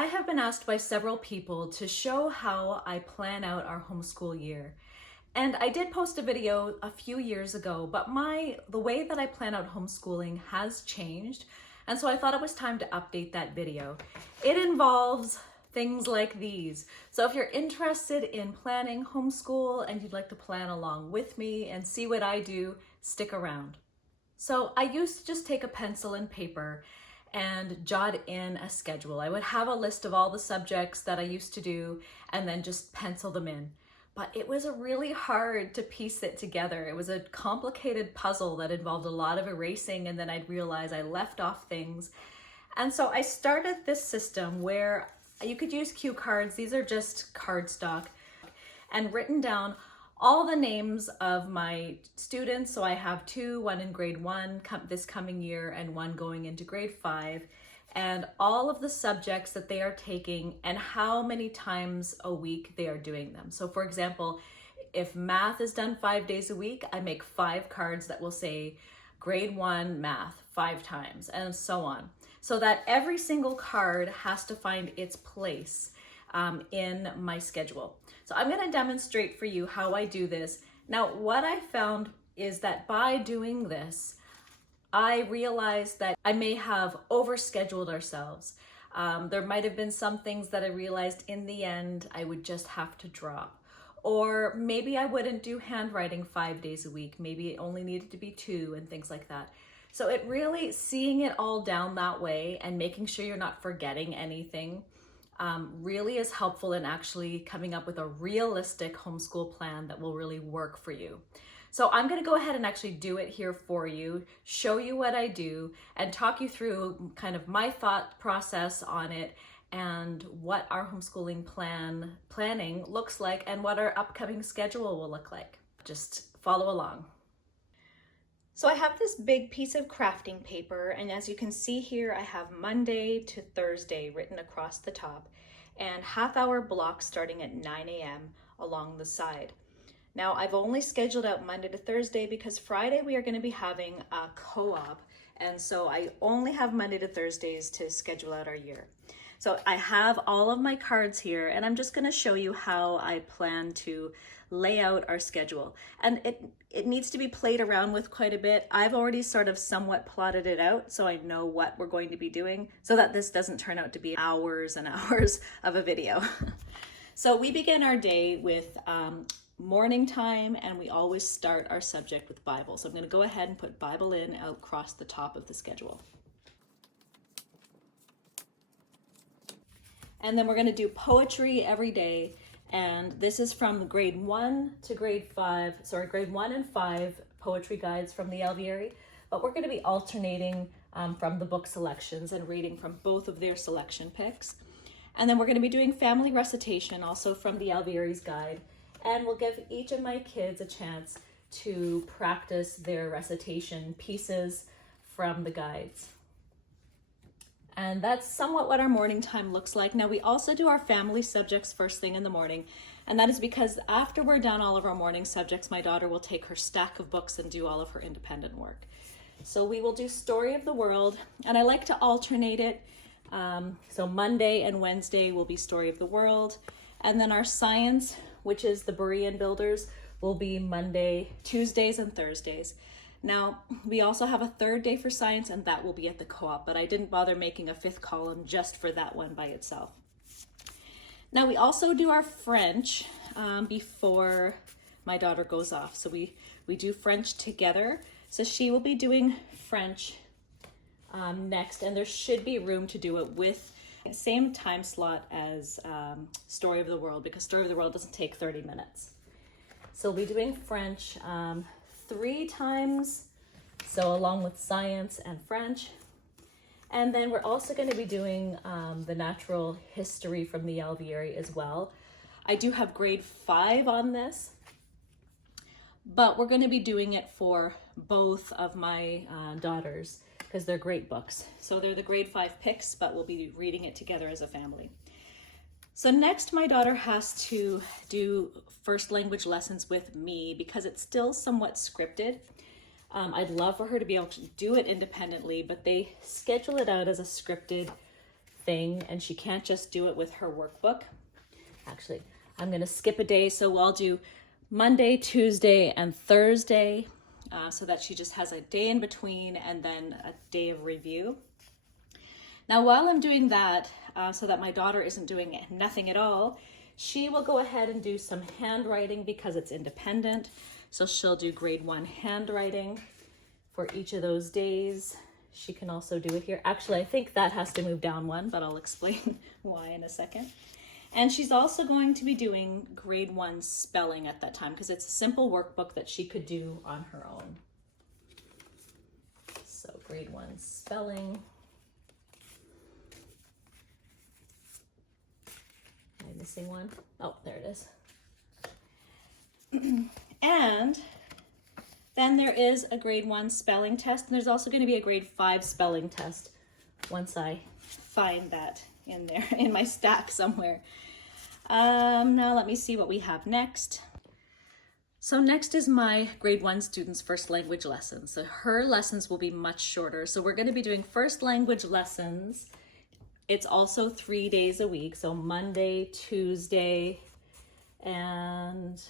I have been asked by several people to show how I plan out our homeschool year. And I did post a video a few years ago, but the way that I plan out homeschooling has changed. And so I thought it was time to update that video. It involves things like these. So if you're interested in planning homeschool and you'd like to plan along with me and see what I do, stick around. So I used to just take a pencil and paper and jot in a schedule. I would have a list of all the subjects that I used to do and then just pencil them in. But it was really hard to piece it together. It was a complicated puzzle that involved a lot of erasing, and then I'd realize I left off things. And so I started this system where you could use cue cards. These are just cardstock, and written down all the names of my students. So I have two, one in grade 1 this coming year and one going into grade 5, and all of the subjects that they are taking and how many times a week they are doing them. So for example, if math is done 5 days a week, I make 5 cards that will say grade 1 math 5 times, and so on. So that every single card has to find its place in my schedule. So I'm going to demonstrate for you how I do this. Now, what I found is that by doing this, I realized that I may have overscheduled ourselves. There might have been some things that I realized in the end I would just have to drop. Or maybe I wouldn't do handwriting 5 days a week. Maybe it only needed to be 2 and things like that. So it really, seeing it all down that way and making sure you're not forgetting anything really is helpful in actually coming up with a realistic homeschool plan that will really work for you. So I'm going to go ahead and actually do it here for you, show you what I do, and talk you through kind of my thought process on it and what our homeschooling planning looks like and what our upcoming schedule will look like. Just follow along. So I have this big piece of crafting paper, and as you can see here, I have Monday to Thursday written across the top and half-hour blocks starting at 9 a.m. along the side. Now, I've only scheduled out Monday to Thursday because Friday we are going to be having a co-op, and so I only have Monday to Thursdays to schedule out our year. So I have all of my cards here, and I'm just going to show you how I plan to lay out our schedule. And it needs to be played around with quite a bit. I've already sort of somewhat plotted it out so I know what we're going to be doing so that this doesn't turn out to be hours and hours of a video. So we begin our day with morning time, and we always start our subject with Bible. So I'm going to go ahead and put Bible in across the top of the schedule. And then we're going to do poetry every day. And this is from grade 1 to grade 5, grade 1 and 5 poetry guides from the Alvieri. But we're going to be alternating from the book selections and reading from both of their selection picks. And then we're going to be doing family recitation also from the Alvieri's guide. And we'll give each of my kids a chance to practice their recitation pieces from the guides. And that's somewhat what our morning time looks like. Now, we also do our family subjects first thing in the morning, and that is because after we're done all of our morning subjects, my daughter will take her stack of books and do all of her independent work. So we will do Story of the World, and I like to alternate it. So Monday and Wednesday will be Story of the World, and then our science, which is the Berean Builders, will be Monday, Tuesdays, and Thursdays. Now, we also have a third day for science, and that will be at the co-op, but I didn't bother making a 5th column just for that one by itself. Now, we also do our French before my daughter goes off. So we do French together. So she will be doing French next, and there should be room to do it with the same time slot as Story of the World, because Story of the World doesn't take 30 minutes. So we'll be doing French 3 times, so along with science and French. And then we're also going to be doing the natural history from the Alvieri as well. I do have grade 5 on this, but we're going to be doing it for both of my daughters because they're great books. So they're the grade 5 picks, but we'll be reading it together as a family. So next, my daughter has to do first language lessons with me because it's still somewhat scripted. I'd love for her to be able to do it independently, but they schedule it out as a scripted thing and she can't just do it with her workbook. Actually, I'm going to skip a day, so I'll do Monday, Tuesday, and Thursday, so that she just has a day in between and then a day of review. Now, while I'm doing that, so that my daughter isn't doing nothing at all, she will go ahead and do some handwriting because it's independent. So she'll do grade 1 handwriting for each of those days. She can also do it here. Actually, I think that has to move down one, but I'll explain why in a second. And she's also going to be doing grade 1 spelling at that time because it's a simple workbook that she could do on her own. So grade 1 spelling. Am I missing one? Oh, there it is. And then there is a grade 1 spelling test, and there's also going to be a grade 5 spelling test once I find that in there in my stack somewhere. Now let me see what we have next. So next is my grade 1 student's first language lessons. So her lessons will be much shorter. So we're going to be doing first language lessons. It's also 3 days a week. So Monday, Tuesday, and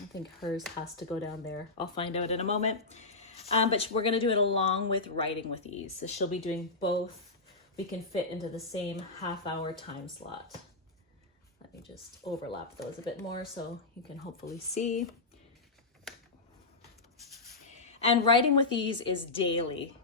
I think hers has to go down there. I'll find out in a moment. But we're going to do it along with writing with ease. So she'll be doing both. We can fit into the same half-hour time slot. Let me just overlap those a bit more so you can hopefully see. And writing with ease is daily.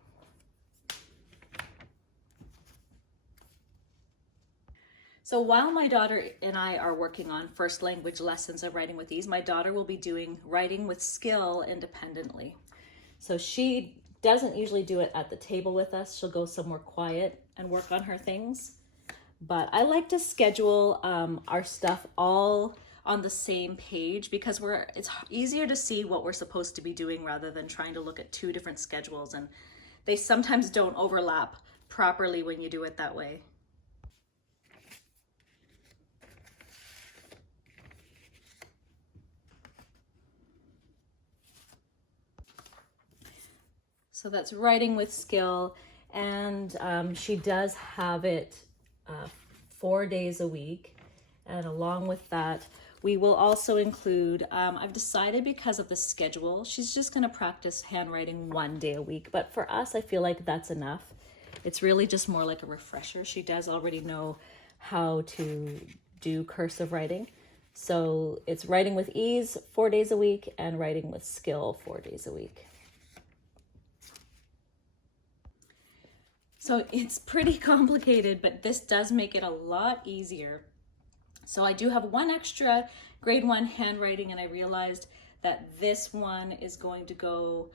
So while my daughter and I are working on first language lessons of writing with ease, my daughter will be doing writing with skill independently. So she doesn't usually do it at the table with us. She'll go somewhere quiet and work on her things. But I like to schedule our stuff all on the same page because it's easier to see what we're supposed to be doing rather than trying to look at 2 different schedules. And they sometimes don't overlap properly when you do it that way. So that's writing with skill, and she does have it 4 days a week. And along with that, we will also include, I've decided because of the schedule, she's just gonna practice handwriting 1 day a week. But for us, I feel like that's enough. It's really just more like a refresher. She does already know how to do cursive writing. So it's writing with ease 4 days a week and writing with skill 4 days a week. So it's pretty complicated, but this does make it a lot easier. So I do have one extra grade 1 handwriting, and I realized that this one is going to go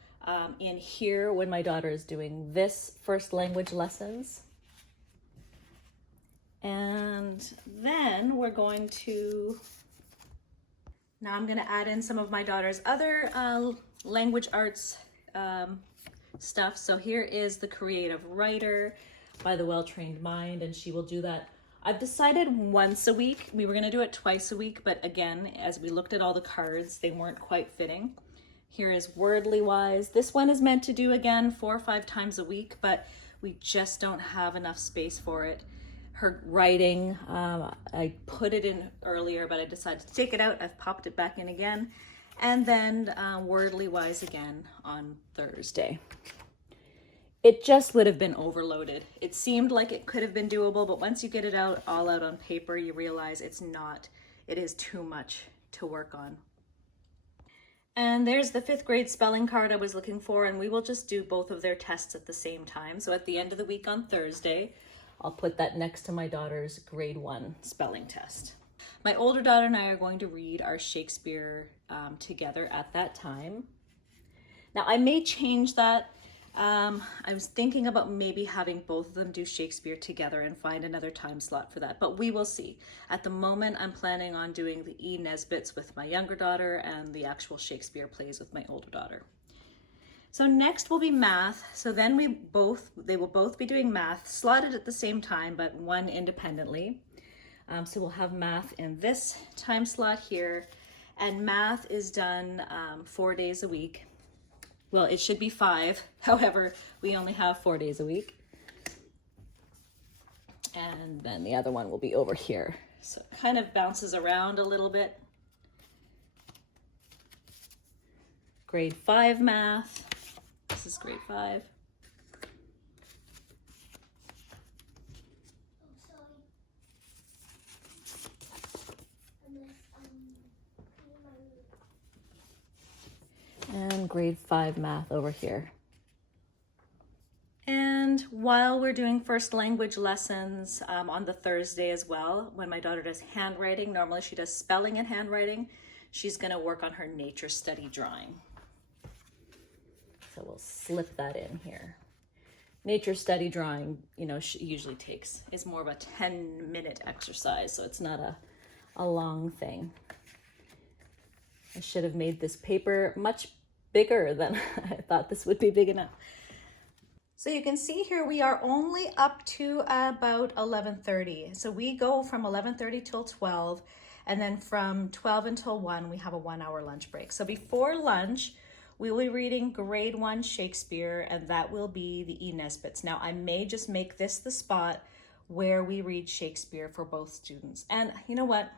in here when my daughter is doing this first language lessons. And then we're going to, now I'm going to add in some of my daughter's other language arts stuff. So here is the creative writer by the Well-Trained Mind, and she will do that. I've decided once a week. We were going to do it twice a week, but again, as we looked at all the cards, they weren't quite fitting. Here is Wordly Wise. This one is meant to do again 4 or 5 times a week, but we just don't have enough space for it. Her writing, I put it in earlier, but I decided to take it out. I've popped it back in again. And then Wordly Wise again on Thursday. It just would have been overloaded. It seemed like it could have been doable, but once you get it out, all out on paper, you realize it's not. It is too much to work on. And there's the 5th grade spelling card I was looking for, and we will just do both of their tests at the same time. So at the end of the week on Thursday, I'll put that next to my daughter's grade 1 spelling test. My older daughter and I are going to read our Shakespeare together at that time. Now I may change that. I was thinking about maybe having both of them do Shakespeare together and find another time slot for that, but we will see. At the moment, I'm planning on doing the E. Nesbits with my younger daughter and the actual Shakespeare plays with my older daughter. So next will be math. So then they will both be doing math, slotted at the same time, but one independently. So we'll have math in this time slot here, and math is done 4 days a week. Well, it should be 5. However, we only have 4 days a week. And then the other one will be over here. So it kind of bounces around a little bit. Grade 5 math. This is grade 5. And grade 5 math over here. And while we're doing first language lessons on the Thursday as well, when my daughter does handwriting, normally she does spelling and handwriting, she's gonna work on her nature study drawing. So we'll slip that in here. Nature study drawing, you know, usually is more of a 10-minute exercise, so it's not a long thing. I should have made this paper much bigger than I thought this would be big enough. So you can see here we are only up to about 11:30. So we go from 11:30 till 12, and then from 12 until 1 we have a 1-hour lunch break. So before lunch we will be reading grade 1 Shakespeare, and that will be the E. Nesbits. Now I may just make this the spot where we read Shakespeare for both students. And you know what?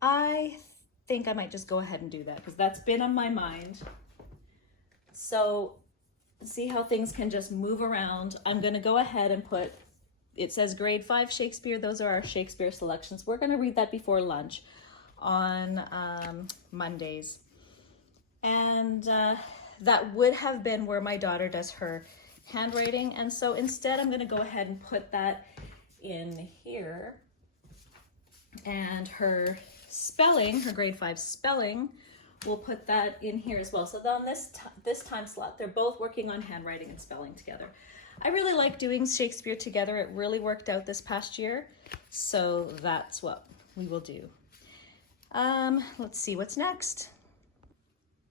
I think I might just go ahead and do that because that's been on my mind. So see how things can just move around. I'm going to go ahead and put, it says grade 5 Shakespeare. Those are our Shakespeare selections. We're going to read that before lunch on Mondays. And that would have been where my daughter does her handwriting. And so instead I'm going to go ahead and put that in here. And her spelling, her grade 5 spelling, we'll put that in here as well. So on this time slot, they're both working on handwriting and spelling together. I really like doing Shakespeare together. It really worked out this past year. So that's what we will do. Let's see what's next.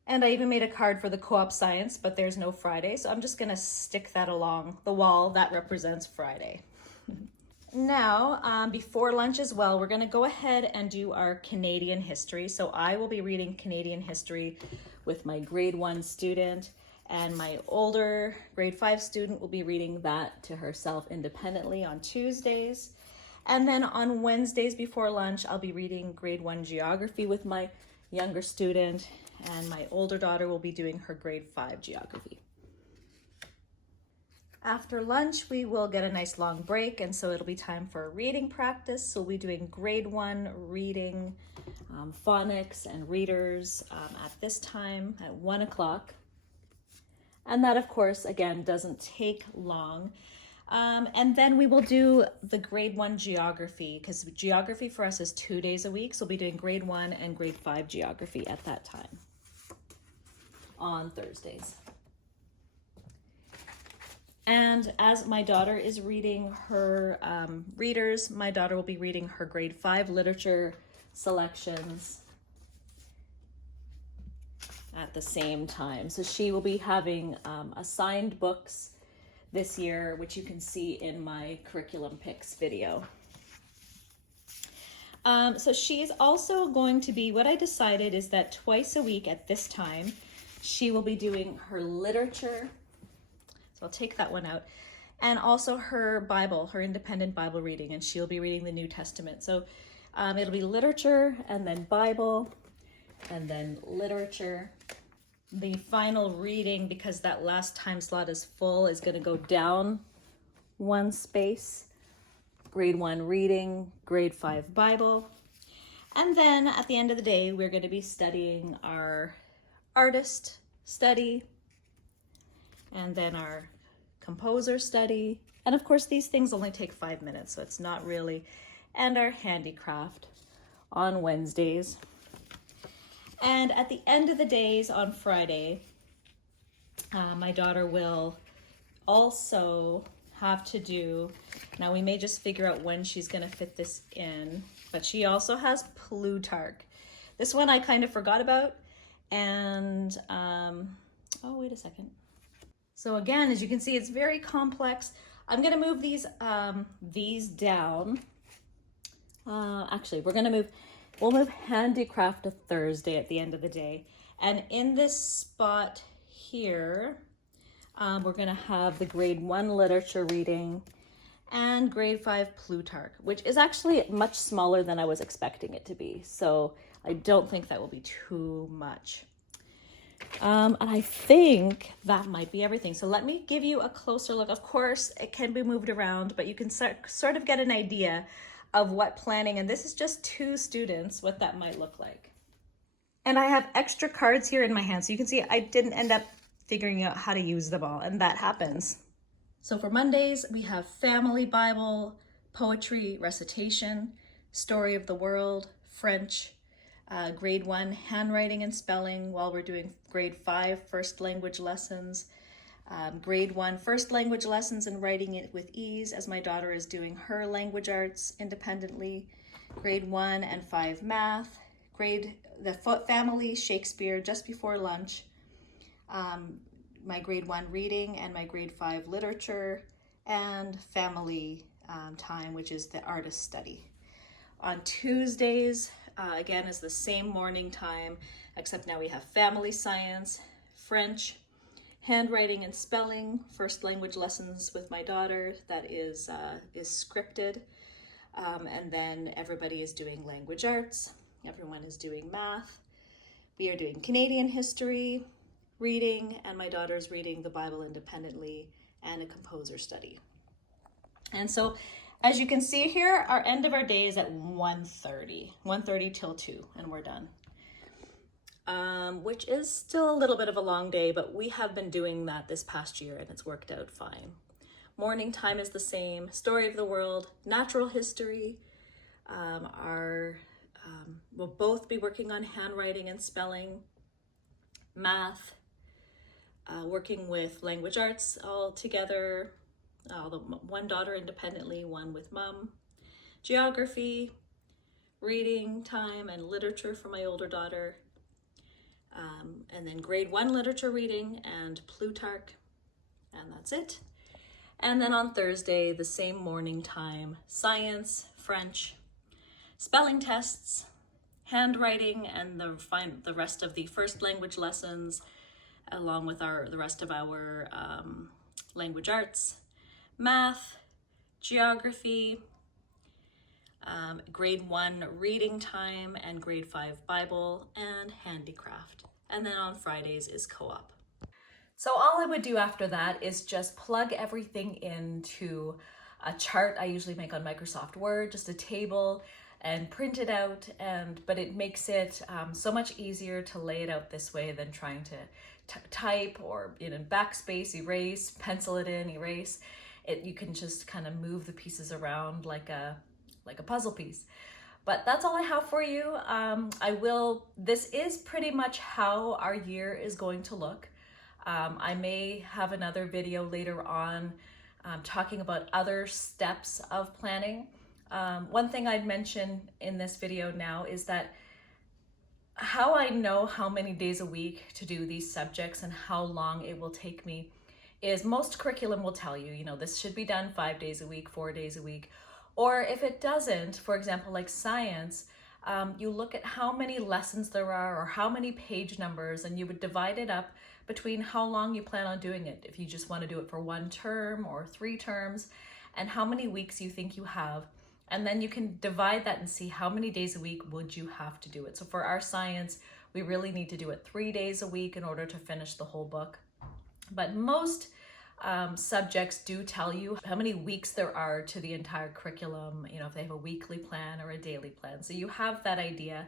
And I even made a card for the co-op science, but there's no Friday. So I'm just gonna stick that along the wall. That represents Friday. Now, before lunch as well, we're gonna go ahead and do our Canadian history. So I will be reading Canadian history with my grade 1 student, and my older grade 5 student will be reading that to herself independently on Tuesdays. And then on Wednesdays before lunch, I'll be reading grade 1 geography with my younger student, and my older daughter will be doing her grade 5 geography. After lunch, we will get a nice long break, and so it'll be time for reading practice. So we'll be doing grade 1 reading, phonics and readers at this time at 1 o'clock. And that, of course, again, doesn't take long. And then we will do the grade 1 geography, because geography for us is 2 days a week. So we'll be doing grade 1 and grade 5 geography at that time on Thursdays. And as my daughter is reading her readers, my daughter will be reading her grade 5 literature selections at the same time. So she will be having assigned books this year, which you can see in my curriculum picks video. So she is also going to be, what I decided is that twice a week at this time, she will be doing her literature. So I'll take that one out. And also her Bible, her independent Bible reading, and she'll be reading the New Testament. So it'll be literature and then Bible and then literature. The final reading, because that last time slot is full, is going to go down one space. Grade 1 reading, grade 5 Bible. And then at the end of the day, we're going to be studying our artist study, and then our composer study. And of course, these things only take 5 minutes, so it's not really, and our handicraft on Wednesdays. And at the end of the days on Friday, my daughter will also have to do, now we may just figure out when she's gonna fit this in, but she also has Plutarch. This one I kind of forgot about, and, oh, wait a second. So again, as you can see, it's very complex. I'm gonna move these down. Actually, we'll move handicraft to Thursday at the end of the day. And in this spot here, we're gonna have the grade 1 literature reading, and grade 5 Plutarch, which is actually much smaller than I was expecting it to be. So I don't think that will be too much. And I think that might be everything. So let me give you a closer look. Of course, it can be moved around, but you can sort of get an idea of what planning, and this is just 2 students, what that might look like. And I have extra cards here in my hand. So you can see I didn't end up figuring out how to use them all, and that happens. So for Mondays, we have family Bible, poetry, recitation, story of the world, French, grade 1 handwriting and spelling, while we're doing grade 5 first language lessons, grade 1 first language lessons and writing it with ease as my daughter is doing her language arts independently, grade 1 and 5 math, the family Shakespeare just before lunch, my grade 1 reading and my grade 5 literature, and family time, which is the artist study. On Tuesdays, again, is the same morning time, except now we have family science, French, handwriting and spelling, first language lessons with my daughter that is scripted, and then everybody is doing language arts, everyone is doing math. We are doing Canadian history, reading, and my daughter's reading the Bible independently, and a composer study. And so, as you can see here, our end of our day is at 1:30 till 2, and we're done. Which is still a little bit of a long day, but we have been doing that this past year, and it's worked out fine. Morning time is the same, story of the world, natural history. We'll both be working on handwriting and spelling, math, working with language arts all together, one daughter independently, one with mom, geography, reading time and literature for my older daughter, and then grade 1 literature reading and Plutarch, and that's it. And then on Thursday, the same morning time, science, French, spelling tests, handwriting, and the rest of the first language lessons, along with the rest of our language arts, math, geography, grade 1 reading time, and grade 5 Bible, and handicraft. And then on Fridays is co-op. So all I would do after that is just plug everything into a chart I usually make on Microsoft Word, just a table, and print it out, but it makes it so much easier to lay it out this way than trying to type or backspace, erase, pencil it in, erase. You can just kind of move the pieces around like a puzzle piece. But that's all I have for you. This is pretty much how our year is going to look. I may have another video later on talking about other steps of planning. One thing I'd mention in this video now is that how I know how many days a week to do these subjects and how long it will take me is most curriculum will tell you, this should be done 5 days a week, 4 days a week. Or if it doesn't, for example, like science, you look at how many lessons there are or how many page numbers, and you would divide it up between how long you plan on doing it. If you just want to do it for 1 term or 3 terms, and how many weeks you think you have. And then you can divide that and see how many days a week would you have to do it. So for our science, we really need to do it 3 days a week in order to finish the whole book. But most subjects do tell you how many weeks there are to the entire curriculum, if they have a weekly plan or a daily plan. So you have that idea.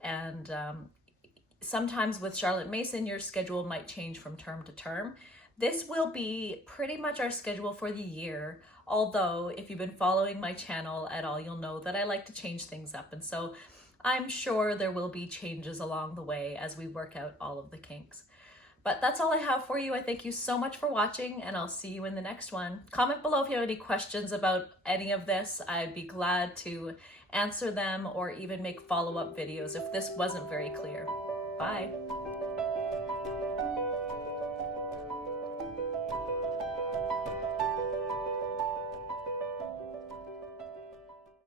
And sometimes with Charlotte Mason, your schedule might change from term to term. This will be pretty much our schedule for the year. Although if you've been following my channel at all, you'll know that I like to change things up. And so I'm sure there will be changes along the way as we work out all of the kinks. But that's all I have for you. I thank you so much for watching, and I'll see you in the next one. Comment below if you have any questions about any of this. I'd be glad to answer them or even make follow-up videos if this wasn't very clear. Bye.